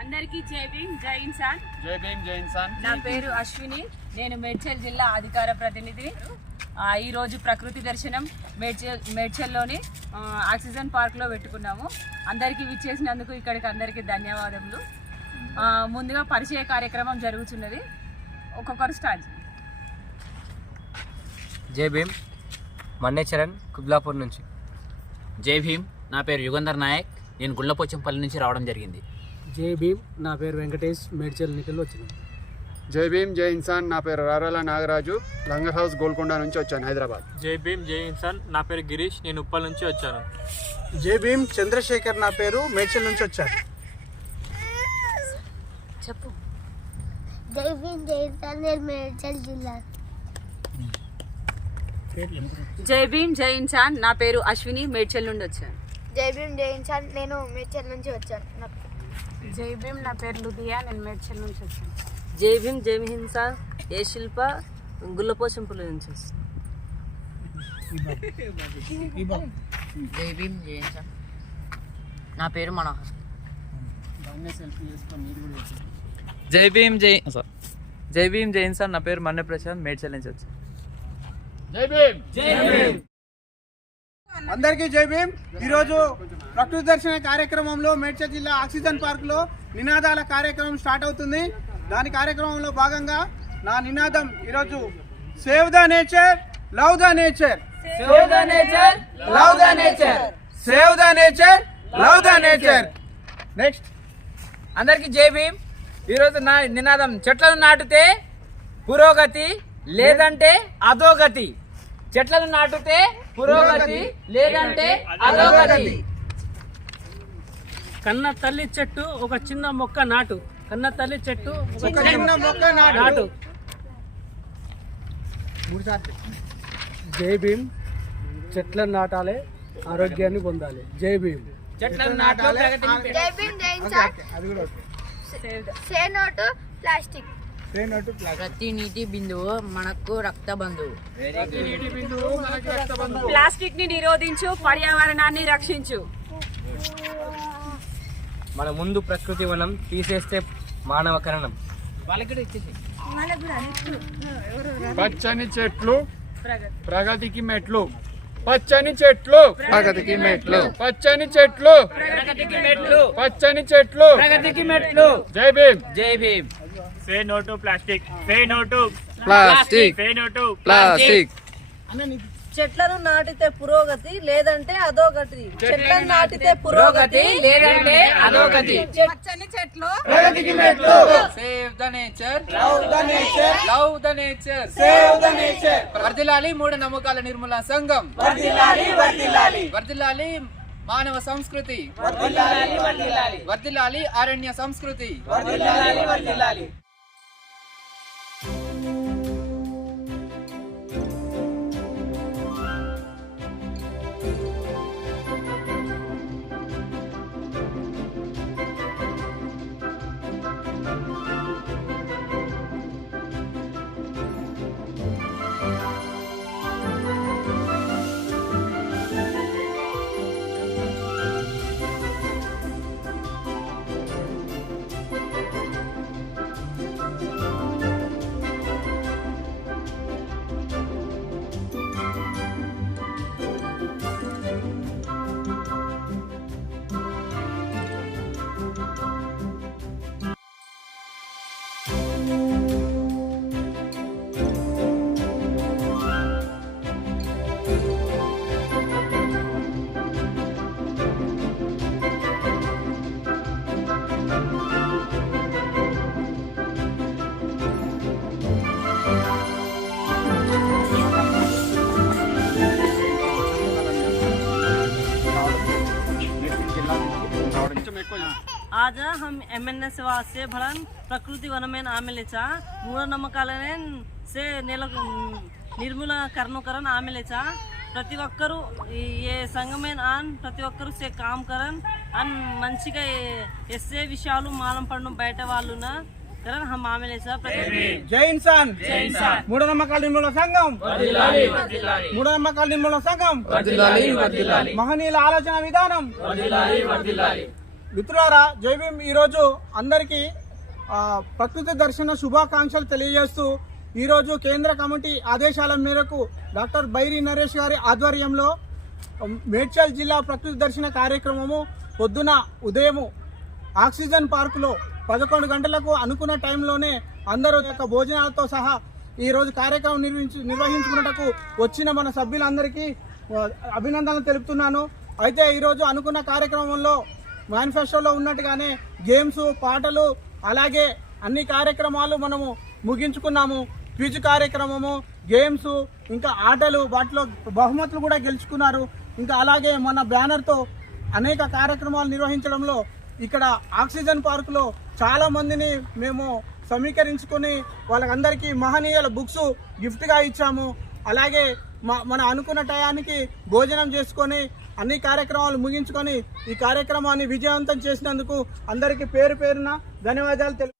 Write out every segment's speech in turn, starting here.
అందరికీ జై భీమ్ జై ఇన్సాన్. జై భీమ్ జై ఇన్సాన్. నా పేరు అశ్విని, నేను మేడ్చల్ జిల్లా అధికార ప్రతినిధిని. ఈరోజు ప్రకృతి దర్శనం మేడ్చల్లోని ఆక్సిజన్ పార్క్లో పెట్టుకున్నాము. అందరికీ విచ్చేసినందుకు ఇక్కడికి అందరికీ ధన్యవాదములు. ముందుగా పరిచయ కార్యక్రమం జరుగుతున్నది. ఒక్కొక్కరు స్టార్ట్. జై భీమ్, మన్నేచరణ్, కుబ్లాపూర్ నుంచి. జై భీమ్, నా పేరు యుగంధర్ నాయక్, నేను గుళ్ళపోచంపల్లి నుంచి రావడం జరిగింది. జై భీమ్, నా పేరు వెంకటేష్, మేడ్చల్ నికల్లో వచ్చినాను. జై భీమ్ జై ఇన్సాన్. నా పేరు రారాల నాగరాజు, లంగర్ హౌస్ గోల్కొండ నుంచి వచ్చాను, హైదరాబాద్. జై భీమ్ జై ఇన్సాన్. నా పేరు గిరీష్, నేను ఉప్పల్ నుంచి వచ్చాను. జై భీమ్, చంద్రశేఖర్, నా పేరు మేడ్చల్ నుంచి వచ్చాను. చెప్పు. జై భీమ్ జై ఇన్సాన్, నేను మేడ్చల్ జిల్లా. జై భీమ్ జై ఇన్సాన్. నా పేరు అశ్విని, మేడ్చల్ నుండి వచ్చాను. జై భీమ్ జై ఇన్సాన్, నేను మేడ్చల్ నుంచి వచ్చాను. జై భీమ్, నా పేరు లుదియా, నేను మేడ్చల్ నుంచి వచ్చాను. జై భీమ్ జై ఇన్సాన్, ఏ శిల్ప, గుల్లపోచంపల్లి నుంచి వస్తాను. జై భీమ్ జై ఇన్సాన్. నా పేరు మనోహర్. జై భీమ్ జై ఇన్సాన్. నా పేరు మన్నే ప్రశాంత్, మేడ్చల్ నుంచి వచ్చాను. జై భీమ్ జై భీమ్. అందరికీ జై భీమ్. ఈరోజు ప్రకృతి దర్శన కార్యక్రమంలో మేడ్చల్ జిల్లా ఆక్సిజన్ పార్క్లో నినాదాల కార్యక్రమం స్టార్ట్ అవుతుంది. దాని కార్యక్రమంలో భాగంగా నా నినాదం ఈరోజు save the nature, love the nature. Save the nature, love the nature. Save the nature, love the nature. Next. అందరికీ జై భీమ్. ఈరోజు నా నినాదం చెట్లను నాటితే పురోగతి, లేదంటే అధోగతి. చెట్లను నాటితే పురోగతి, లేదంటే అధోగతి. కన్న తల్లి చెట్టు ఒక చిన్న మొక్క నాటు. కన్న తల్లి చెట్టు ఒక చిన్న మొక్క నాటు. జై భీమ్, చెట్లను నాటాలి, ఆరోగ్యాన్ని పొందాలి. జై భీమ్. చెట్లను నాటాలి. జై భీమ్ జై ఇన్సాన్. అది కూడా సే నో టు ప్లాస్టిక్. ప్రతి నీటి బిందువు మనకు రక్త బంధువు. ప్లాస్టిక్ ని నిరోధించు, పర్యావరణాన్ని రక్షించు. మన ముందు ప్రకృతి వనం, తీసేస్తే మానవ కరణం. పచ్చని చెట్లు ప్రగతికి మెట్లు. పచ్చని చెట్లు ప్రగతికి మెట్లు. పచ్చని చెట్లు ప్రగతికి మెట్లు. పచ్చని చెట్లు ప్రగతికి మెట్లు. జై భీమ్ జై Bhim. Say no to plastic. Say no to plastic. Say no to plastic. చెట్లను నాటితే పురోగతి, లేదంటే అధోగతి. చెట్లను నాటితే పురోగతి, లేదంటే అధోగతి. పచ్చని చెట్లు ప్రగతికి మెట్లు. Save the nature, love the nature. Love the nature. Save the nature. వర్ధిల్లాలి మూఢ నమ్మకాల నిర్మూలన సంఘం. వర్ధిల్లాలి వర్ధిల్లాలి. వర్ధిల్లాలి మానవ సంస్కృతి. వర్ధిల్లాలి వర్ధిల్లాలి. వర్ధిల్లాలి అరణ్య సంస్కృతి. వర్ధిల్లాలి వర్ధిల్లాలి. आज हम MNS से भलन प्रकृति वन में आमेलेचा मूఢనమ్మకాలనే से निर्मूलकरण आमेलेचा ప్రతి ఒక్కరు ఏ సంఘమే ఆన్ ప్రతి ఒక్కరు సే కామ్ కరన్ అన్ మంచిగా ఎస్సే విషయాలు మాలం పడడం బయట వాళ్ళున कारण हम आमेलेचा प्रकृती జై ఇన్సాన్ మూఢనమ్మకాల నిర్మూలన సంఘం మూఢనమ్మకాల నిర్మూలన సంఘం మహనీయుల ఆలోచన విధానం. మిత్రులారా, జై భీమ్ ఈరోజు అందరికీ ప్రకృతి దర్శన శుభాకాంక్షలు తెలియజేస్తూ ఈరోజు కేంద్ర కమిటీ ఆదేశాల మేరకు డాక్టర్ బైరి నరేష్ గారి ఆధ్వర్యంలో మేడ్చల్ జిల్లా ప్రకృతి దర్శన కార్యక్రమము పొద్దున ఉదయము ఆక్సిజన్ పార్కులో 11 గంటలకు అనుకున్న టైంలోనే అందరూ యొక్క భోజనాలతో సహా ఈరోజు కార్యక్రమం నిర్వహించుకున్నటకు వచ్చిన మన సభ్యులందరికీ అభినందనలు తెలుపుతున్నాను. అయితే ఈరోజు అనుకున్న కార్యక్రమంలో మేనిఫెస్టోలో ఉన్నట్టుగానే గేమ్స్, పాటలు, అలాగే అన్ని కార్యక్రమాలు మనము ముగించుకున్నాము. క్విజ్ కార్యక్రమము, గేమ్స్, ఇంకా ఆటలు, వాటిలో బహుమతులు కూడా గెలుచుకున్నారు. ఇంకా అలాగే మన బ్యానర్తో అనేక కార్యక్రమాలు నిర్వహించడంలో ఇక్కడ ఆక్సిజన్ పార్కులో చాలా మందిని మేము సమీకరించుకొని వాళ్ళకందరికీ మహనీయుల బుక్స్ గిఫ్ట్గా ఇచ్చాము. అలాగే మన అనుకున్న టయానికి భోజనం చేసుకొని అన్ని కార్యక్రమాలు ముగించుకొని ఈ కార్యక్రమాన్ని విజయవంతం చేసినందుకు అందరికీ పేరు పేరున ధన్యవాదాలు తెలుపు.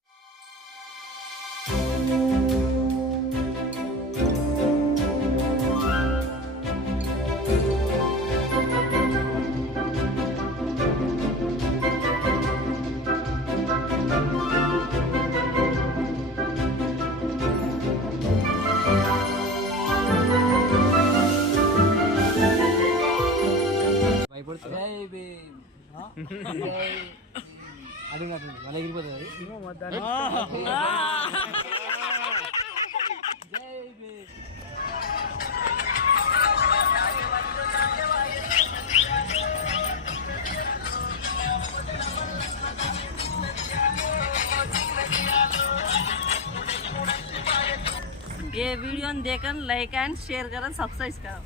ये वीडियो देखकर लाइक एंड शेयर करा, सब्सक्राइब करा.